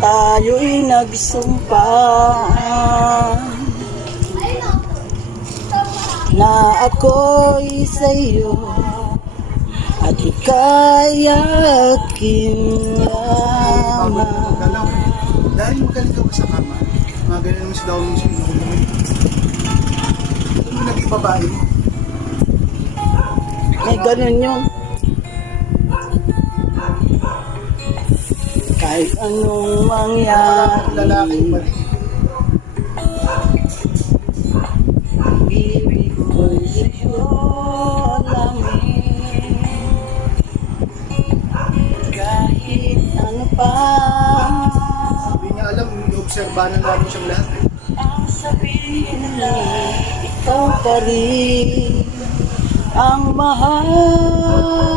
Tayo'y nagsumpa na ako'y sa'yo at ika'y aking lamang. Dahil magaling ka ba sa kama, magaling naman si Dawang sa inyo. Ano mo naging babae mo? May ganun yun. Kahit anong Ang lalaki mangyari, pati. ibig ko'y sa'yo alamin. Kahit ano pa Hindi niya alam, obserbahan namin siyang lahat. ang sabihin nila, ikaw pa rin ang mahal.